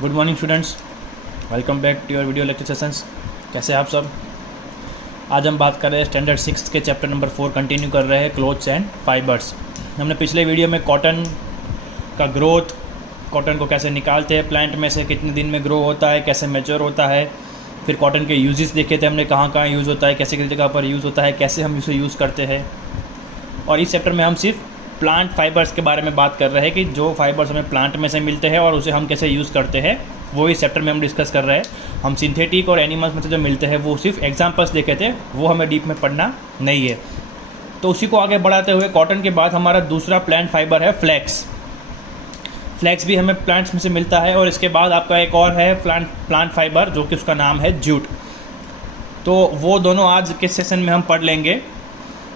Good morning students, welcome back to your video lecture sessions. कैसे हैं आप सब। आज हम बात कर रहे हैं स्टैंडर्ड 6 के चैप्टर नंबर 4 कंटिन्यू कर रहे हैं क्लोथ्स एंड फाइबर्स। हमने पिछले वीडियो में कॉटन का ग्रोथ, कॉटन को कैसे निकालते हैं प्लांट में से, कितने दिन में ग्रो होता है, कैसे मैच्योर होता है, फिर कॉटन के यूजेस देखे थे हमने, कहाँ कहाँ यूज़ होता है, कैसे किस जगह पर यूज़ होता है, कैसे हम इसे यूज़ करते हैं। और इस चैप्टर में हम सिर्फ प्लांट फाइबर्स के बारे में बात कर रहे हैं कि जो फाइबर्स हमें प्लांट में से मिलते हैं और उसे हम कैसे यूज़ करते हैं, वो इस चैप्टर में हम डिस्कस कर रहे हैं। हम सिंथेटिक और एनिमल्स में से जो मिलते हैं वो सिर्फ एग्जांपल्स देखे थे, वो हमें डीप में पढ़ना नहीं है। तो उसी को आगे बढ़ाते हुए कॉटन के बाद हमारा दूसरा प्लांट फाइबर है फ्लैक्स। फ्लैक्स भी हमें प्लांट्स में से मिलता है। और इसके बाद आपका एक और है प्लांट फाइबर, जो कि उसका नाम है जूट। तो वो दोनों आज के सेशन में हम पढ़ लेंगे।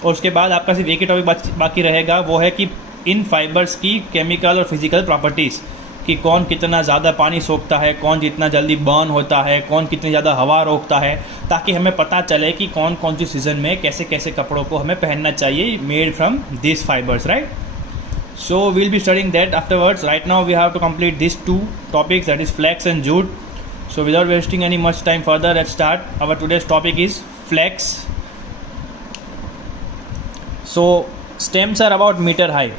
और उसके बाद आपका सिर्फ एक ही टॉपिक बाकी रहेगा, वो है कि इन फाइबर्स की केमिकल और फिजिकल प्रॉपर्टीज़, कि कौन कितना ज़्यादा पानी सोखता है, कौन जितना जल्दी बर्न होता है, कौन कितनी ज़्यादा हवा रोकता है, ताकि हमें पता चले कि कौन कौन सी सीज़न में कैसे कैसे कपड़ों को हमें पहनना चाहिए, made from this fibers, right. So we'll be studying that afterwards. Right now we have to complete this two topics, that is flax and jute. So without wasting any much time further, let's start. Our today's topic is flax. So stems are about meter high.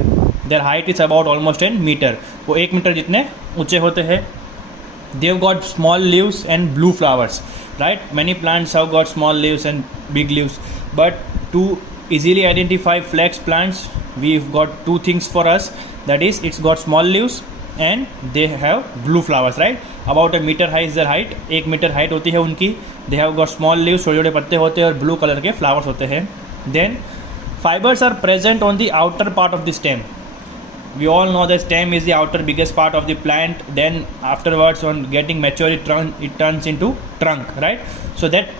Their height is about almost 10 meter. वो 1 metre जितने ऊंचे होते हैं। They've got small leaves and blue flowers. Right? Many plants have got small leaves and big leaves. But to easily identify flax plants, we've got two things for us. That is, it's got small leaves and they have blue flowers. Right? About a meter high is their height. 1 metre height होती है उनकी। They have got small leaves, छोटे छोटे पत्ते होते हैं और blue colour के flowers होते हैं। Then fibers are present on the outer part of the stem. We all know the stem is the outer biggest part of the plant. Then afterwards, on getting mature, it turns into trunk, right? So that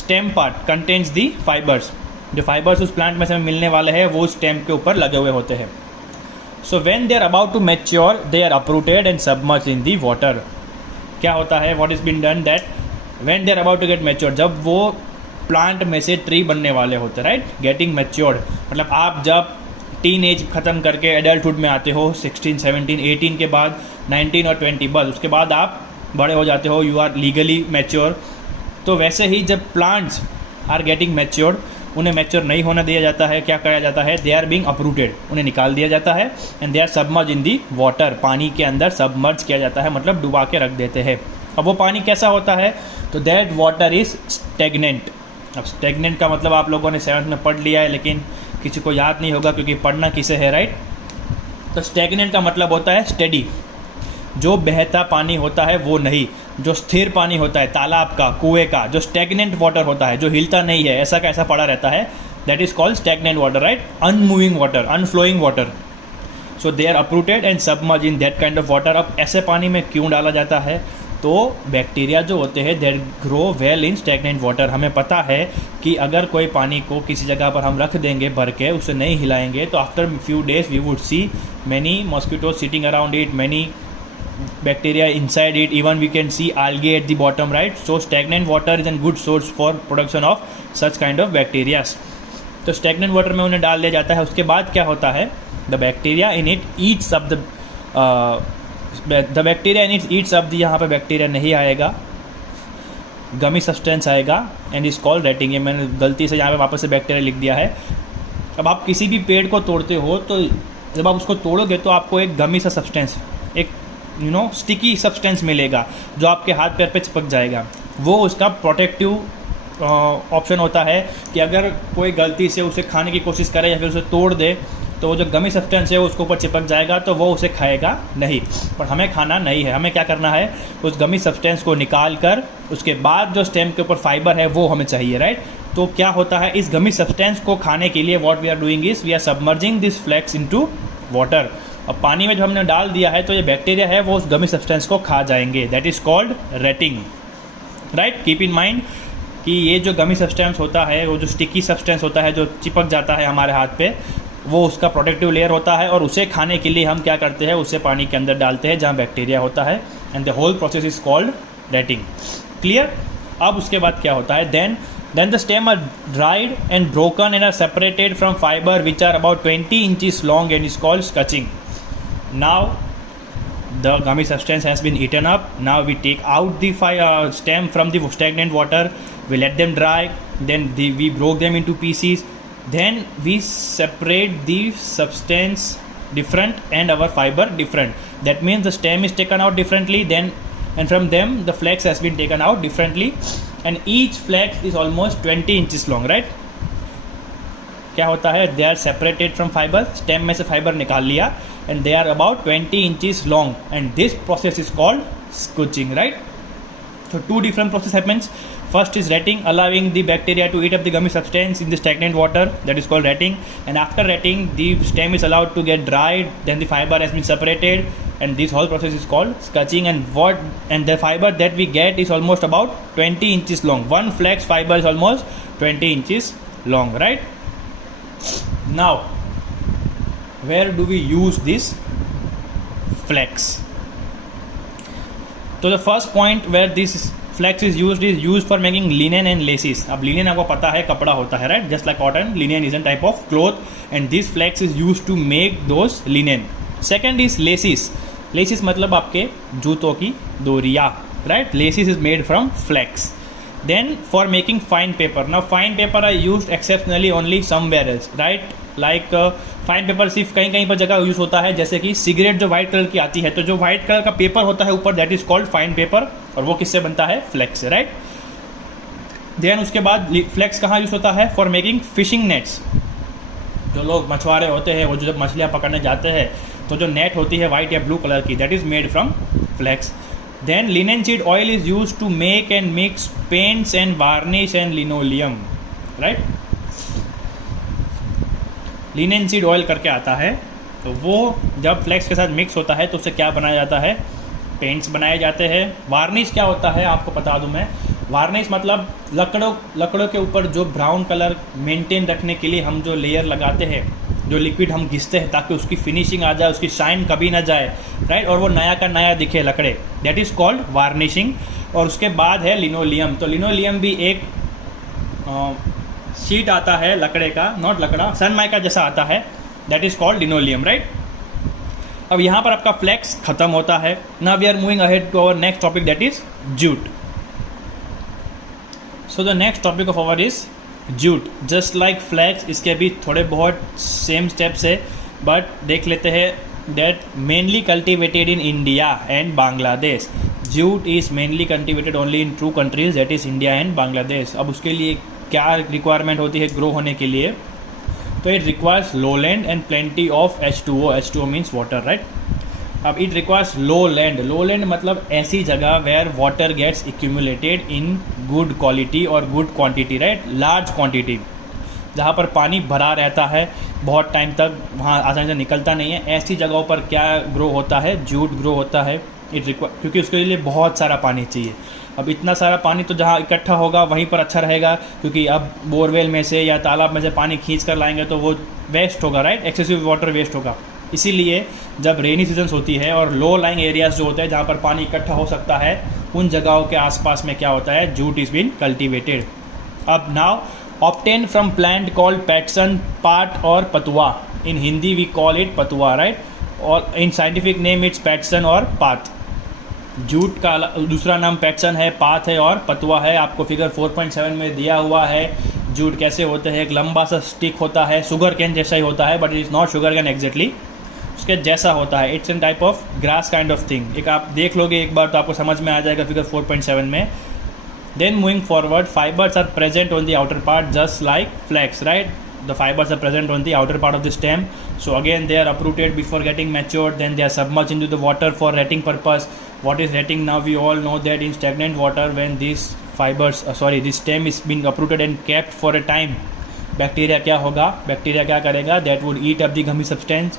stem part contains the fibers. जो fibers उस plant में से मिलने वाले हैं वो stem के ऊपर लगे हुए होते हैं। So when they are about to mature, they are uprooted and submerged in the water. क्या होता है? What is been done that when they are about to get mature, जब वो प्लांट में से ट्री बनने वाले होते हैं, राइट, गेटिंग मैच्योर्ड, मतलब आप जब टीन एज ख़त्म करके एडल्टहुड में आते हो, 16, 17, 18 के बाद 19 और 20, बस उसके बाद आप बड़े हो जाते हो, यू आर लीगली मैच्योर। तो वैसे ही जब प्लांट्स आर गेटिंग मैच्योर्ड, उन्हें मैच्योर नहीं होने दिया जाता है, क्या किया जाता है, दे आर बीइंग अपरूटेड, उन्हें निकाल दिया जाता है। And they are submerge in the water, पानी के अंदर सबमर्ज किया जाता है, मतलब डुबा के रख देते हैं। अब वो पानी कैसा होता है, तो दैट वाटर इज़ स्टेगनेंट। अब स्टेगनेंट का मतलब आप लोगों ने 7th में पढ़ लिया है, लेकिन किसी को याद नहीं होगा क्योंकि पढ़ना किसे है, राइट। तो स्टेगनेंट का मतलब होता है स्टेडी, जो बहता पानी होता है वो नहीं, जो स्थिर पानी होता है तालाब का, कुएं का, जो स्टेगनेंट वाटर होता है, जो हिलता नहीं है, ऐसा का ऐसा पड़ा रहता है, that is called stagnant water, right. Unmoving water, unflowing water. So they are uprooted and submerge in that kind of water. अब ऐसे पानी में क्यों डाला जाता है, तो बैक्टीरिया जो होते हैं there grow well in stagnant water. हमें पता है कि अगर कोई पानी को किसी जगह पर हम रख देंगे भर के, उसे नहीं हिलाएंगे, तो after few days we would see many mosquitoes sitting around it, many bacteria inside it, even we can see algae at the bottom, right? So stagnant water is a good source for production of such kind of bacteria. तो stagnant water में उन्हें डाल दिया जाता है। उसके बाद क्या होता है, the bacteria in it eats up the bacteria in it eats up, यहाँ पे बैक्टीरिया नहीं आएगा, गमी सब्सटेंस आएगा, एंड इज कॉल्ड रेटिंग। ये मैंने गलती से यहाँ पे वापस से बैक्टीरिया लिख दिया है। अब आप किसी भी पेड़ को तोड़ते हो, तो जब आप उसको तोड़ोगे तो आपको एक गमी सा सब्सटेंस, एक स्टिकी सब्सटेंस मिलेगा, जो आपके हाथ पैर पे चिपक जाएगा। वो उसका प्रोटेक्टिव ऑप्शन होता है कि अगर कोई गलती से उसे खाने की कोशिश करे या फिर उसे तोड़ दे, तो वो जो गमी सब्सटेंस है वो उसके ऊपर चिपक जाएगा, तो वो उसे खाएगा नहीं। पर हमें खाना नहीं है, हमें क्या करना है, उस गमी सब्सटेंस को निकाल कर उसके बाद जो स्टेम के ऊपर फाइबर है वो हमें चाहिए, राइट। तो क्या होता है, इस गमी सब्सटेंस को खाने के लिए what we are doing is we are submerging this flax into water. अब पानी में जो हमने डाल दिया है, तो ये बैक्टीरिया है वो उस गमी सब्सटेंस को खा जाएंगे, that is called rating, right. Keep in mind कि ये जो गमी सब्सटेंस होता है, वो जो स्टिकी सब्सटेंस होता है, जो चिपक जाता है हमारे हाथ पे, वो उसका प्रोटेक्टिव लेयर होता है। और उसे खाने के लिए हम क्या करते हैं, उसे पानी के अंदर डालते हैं जहाँ बैक्टीरिया होता है, and the whole process is called retting. Clear. अब उसके बाद क्या होता है, then the stem are dried and broken and are separated from fibre which are about 20 inches long and is called scutching. Now the gummy substance has been eaten up. Now we take out the stem from the stagnant water, we let them dry, then we broke them into pieces, then we separate the substance different and our fiber different. That means the stem is taken out differently, then and from them the flax has been taken out differently, and each flax is almost 20 inches long, right? क्या होता है, they are separated from fibre, stem में से fibre निकाल लिया, and they are about 20 inches long, and this process is called scutching, right? So two different process happens. First is retting, allowing the bacteria to eat up the gummy substance in the stagnant water, that is called retting, and after retting the stem is allowed to get dried, then the fiber has been separated, and this whole process is called scutching. And the fiber that we get is almost about 20 inches long. One flax fiber is almost 20 inches long, right? Now where do we use this flax? So the first point where this flax is used for making linen and laces. अब linen आपको पता है कपड़ा होता है, right? Just like cotton, linen is a type of cloth, and this flax is used to make those linen. Second is laces. Laces मतलब आपके जूतों की डोरियाँ, right? Laces is made from flax. Then for making fine paper. Now fine paper are used exceptionally only somewhere else, right? Like fine paper सिर्फ कहीं कहीं पर जगह use होता है, जैसे कि सिगरेट जो वाइट कलर की आती है, तो जो वाइट कलर का पेपर होता है ऊपर, that is called fine paper, और वो किससे बनता है? फ्लेक्स से, राइट? देन उसके बाद फ्लेक्स कहाँ यूज़ होता है? For making fishing nets. जो लोग मछुआरे होते हैं, वो जो जब मछलियाँ पकड़ने जाते हैं, तो जो नेट होती है वाइट या ब्लू कलर की, that is made from flax. Then linseed oil is used to make and mix paints and varnish and linoleum, right? linseed oil करके आता है, तो वो जब फ्लेक्स के साथ मिक्स होता है तो उससे क्या बनाया जाता है? पेंट्स बनाए जाते हैं. वार्निश क्या होता है आपको बता दूं मैं. वार्निश मतलब लकड़ों के ऊपर जो ब्राउन कलर मेंटेन रखने के लिए हम जो लेयर लगाते हैं, जो लिक्विड हम घिसते हैं ताकि उसकी फिनिशिंग आ जाए, उसकी शाइन कभी ना जाए, राइट? और वो नया का नया दिखे लकड़े, दैट इज़ कॉल्ड वार्निशिंग. और उसके बाद है लिनोलियम. तो लिनोलियम भी एक शीट आता है लकड़े का, नॉट लकड़ा, सनमाइका जैसा आता है, that is called linoleum, right? अब यहाँ पर आपका फ्लेक्स खत्म होता है. Now we are moving ahead to our next topic, that is jute. So the next topic of our is jute. Just like flax, इसके भी थोड़े बहुत सेम स्टेप्स है, बट देख लेते हैं. That mainly cultivated in India and Bangladesh. Jute is mainly cultivated only in two countries, that is India and Bangladesh. अब उसके लिए क्या रिक्वायरमेंट होती है ग्रो होने के लिए? तो it requires low land and plenty of H2O. H2O means water, right? अब it requires low land. Low land मतलब ऐसी जगह where water gets accumulated in good quality और good quantity, right? Large quantity, जहाँ पर पानी भरा रहता है बहुत टाइम तक, वहाँ आसानी से निकलता नहीं है. ऐसी जगहों पर क्या ग्रो होता है? जूट ग्रो होता है. क्योंकि उसके लिए बहुत सारा पानी चाहिए. अब इतना सारा पानी तो जहाँ इकट्ठा होगा वहीं पर अच्छा रहेगा, क्योंकि अब बोरवेल में से या तालाब में से पानी खींच कर लाएंगे तो वो वेस्ट होगा, राइट? एक्सेसिव वाटर वेस्ट होगा. इसीलिए जब रेनी सीजन्स होती है और लो लाइंग एरियाज जो होते हैं जहाँ पर पानी इकट्ठा हो सकता है, उन जगहों के आसपास में क्या होता है? Jute is been cultivated. अब now obtain from plant called patsan, paat और patua. In Hindi we call it patua, right? और in scientific name it's patsan और पात. जूट का दूसरा नाम पैटसन है, पात है और पतुआ है. आपको फिगर 4.7 में दिया हुआ है. जूट कैसे होते हैं? एक लंबा सा स्टिक होता है, शुगर कैन जैसा ही होता है, but it is not sugar cane exactly, उसके जैसा होता है. It's an type of grass kind of thing. एक आप देख लोगे एक बार तो आपको समझ में आ जाएगा फिगर 4.7 में. Then moving forward, fibers are present on the outer part just like flax, right? The fibers are present on the outer part of the stem. So again they are uprooted before getting matured, then they are submerged into the water for retting purpose. What is retting? Now we all know that in stagnant water, when these fibers this stem is being uprooted and kept for a time, bacteria क्या होगा? Bacteria क्या करेगा? That would eat up the gummy substance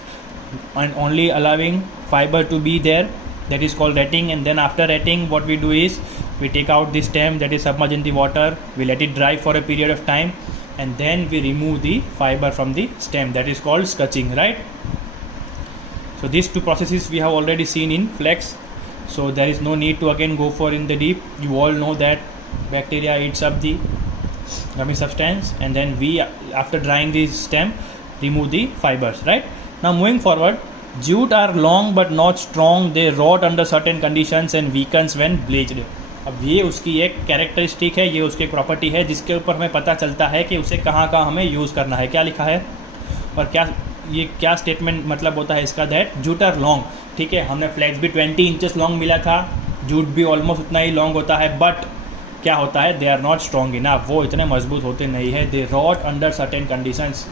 and only allowing fiber to be there. That is called retting. And then after retting, what we do is we take out the stem that is submerged in the water, we let it dry for a period of time, and then we remove the fiber from the stem. That is called scutching, right? So these two processes we have already seen in flax, so there is no need to again go for in the deep. You all know that bacteria eats up the gummy substance, and then we, after drying the stem, remove the fibers, right? Now moving forward, Jute are long but not strong. They rot under certain conditions and weakens when bleached. अब ये उसकी एक characteristic है, ये उसकी एक property है जिसके ऊपर हमें पता चलता है कि उसे कहाँ कहाँ हमें यूज़ करना है. क्या लिखा है और क्या स्टेटमेंट मतलब होता है इसका, दैट जूट आर लॉन्ग. ठीक है, हमने फ्लैक्स भी 20 इंचेस लॉन्ग मिला था, जूट भी ऑलमोस्ट उतना ही लॉन्ग होता है, बट क्या होता है, they are not strong enough, वो इतने मजबूत होते नहीं है. They rot under certain conditions,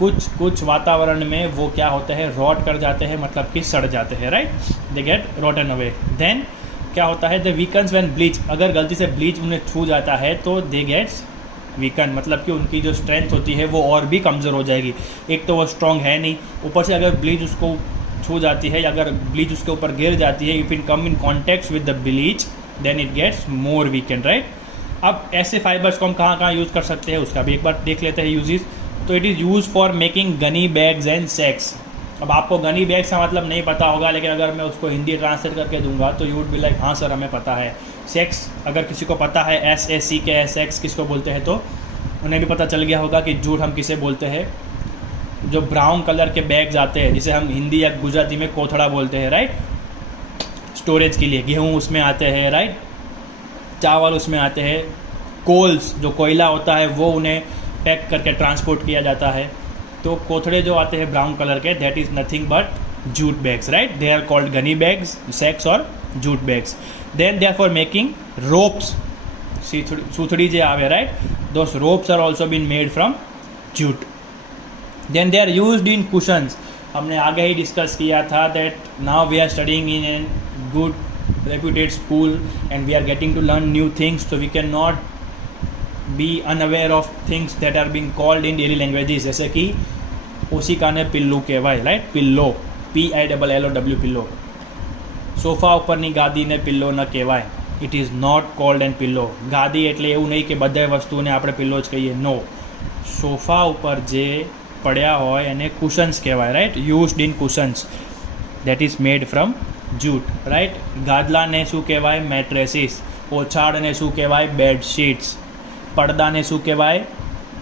कुछ वातावरण में वो क्या होते हैं, रॉट कर जाते हैं, मतलब कि सड़ जाते हैं. Right, they get rotten away. Then क्या होता है, द वीकन्स व्हेन ब्लीच, अगर गलती से ब्लीच उन्हें छू जाता है तो दे गेट्स वीकन, मतलब कि उनकी जो स्ट्रेंथ होती है वो और भी कमज़ोर हो जाएगी. एक तो वो स्ट्रॉन्ग है नहीं, ऊपर से अगर ब्लीच उसको छू जाती है या अगर ब्लीच उसके ऊपर गिर जाती है, if it come in contact with the bleach then it gets more weakened. राइट, अब ऐसे फाइबर्स को हम कहाँ कहाँ यूज़ कर सकते हैं उसका भी एक बार देख लेते हैं यूजेस. तो it is use for making gunny bags and sacks. अब आपको गनी बैग्स का मतलब नहीं पता होगा, लेकिन अगर मैं उसको हिंदी ट्रांसलेट करके दूंगा तो यू वुड बी लाइक हाँ सर हमें पता है. सेक्स अगर किसी को पता है, SACK सेक्स किसको बोलते हैं, तो उन्हें भी पता चल गया होगा कि जूट हम किसे बोलते हैं. जो ब्राउन कलर के बैग्स आते हैं जिसे हम हिंदी या गुजराती में कोथड़ा बोलते हैं. राइट, स्टोरेज के लिए गेहूँ उसमें आते हैं. राइट, चावल उसमें आते हैं. कोल्स जो कोयला होता है वो उन्हें पैक करके ट्रांसपोर्ट किया जाता है. तो कोथड़े जो आते हैं ब्राउन कलर के, that is nothing but jute bags. Right, they are called gunny bags, sacks और jute bags. Then they are for making ropes, सूथड़ी जो आवे. Right, those ropes are also been made from jute. Then they are used in cushions. हमने आगे ही discuss किया था that now we are studying in an good reputed school and we are getting to learn new things, so we cannot be unaware of things that are being called in daily languages. जैसे कि ओसिका ने pillow कहवाय. Right, pillow, PILLOW, pillow. Sofa ઉપરની ગાદીને pillow ન કહેવાય. It is not called and pillow. ગાદી એટલે એવું નહીં કે બધા વસ્તુઓને આપણે પિલ્લો જ કહીએ, નો. સોફા ઉપર જે પડ્યા હોય એને કુશન્સ કહેવાય. Right, used in cushions, that is made from jute. Right, ગાદલાને શું કહેવાય, મેટ્રેસીસ. ઓછાળને શું કહેવાય, બેડશીટ્સ. પડદાને શું કહેવાય,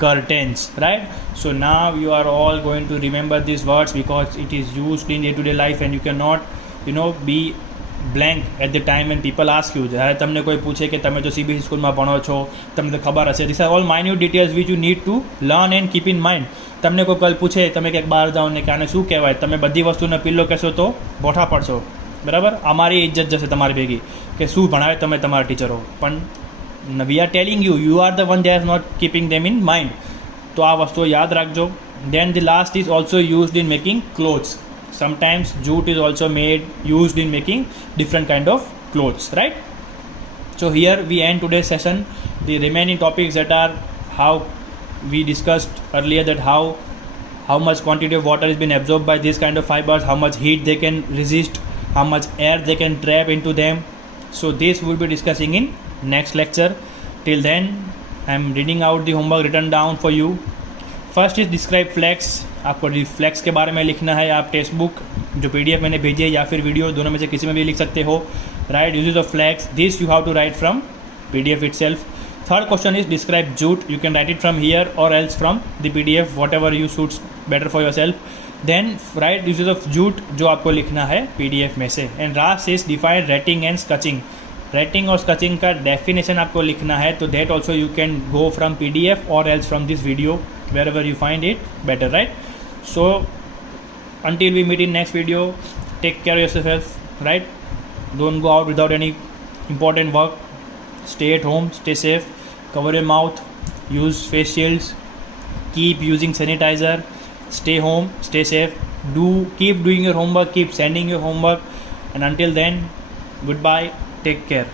curtains. Right, so now you are all going to remember these words because it is used in day-to-day life and you cannot be blank at the time when people ask you. જ્યારે તમને કોઈ પૂછે કે તમે તો CBSE સ્કૂલમાં ભણો છો, તમને તો ખબર હશે. these are all minute details which you need to learn and keep in mind. તમને કોઈ કલ પૂછે, તમે ક્યાંક બહાર જાઓ ને કે આને શું કહેવાય, તમે બધી વસ્તુને પિલ્લો કહેશો તો બોઠા પડશો. બરાબર, અમારી ઇજ્જત જશે તમારી ભેગી કે શું ભણાવે તમે તમારા ટીચરો. પણ we are telling you are the one that is not keeping them in mind. તો આ વસ્તુઓ યાદ રાખજો. Then the last is also used in making clothes. Sometimes jute is also used in making different kind of clothes. Right, so here we end today's session. The remaining topics that are how we discussed earlier, that how much quantity of water has been absorbed by this kind of fibers, how much heat they can resist, how much air they can trap into them. So this we'll be discussing in next lecture. Till then I am reading out the homework written down for you. First is describe flax. आपको flax के बारे में लिखना है. आप text book जो PDF मैंने भेजी है या फिर वीडियो, दोनों में से किसी में भी लिख सकते हो. Right, uses of flax, this you have to write from PDF itself. Third question is describe jute. You can write it from here और else from the PDF, whatever you suits better for yourself. Then write uses of jute जो आपको लिखना है PDF में से. And last is define retting and scutching. Retting और scutching का definition आपको लिखना है. तो that also you can go from PDF और else from this video, wherever you find it better. Right, so until we meet in next video, take care of yourself. Right, don't go out without any important work. Stay at home, stay safe, cover your mouth, use face shields, keep using sanitizer, stay home, stay safe, keep doing your homework, keep sending your homework, and until then, goodbye, take care.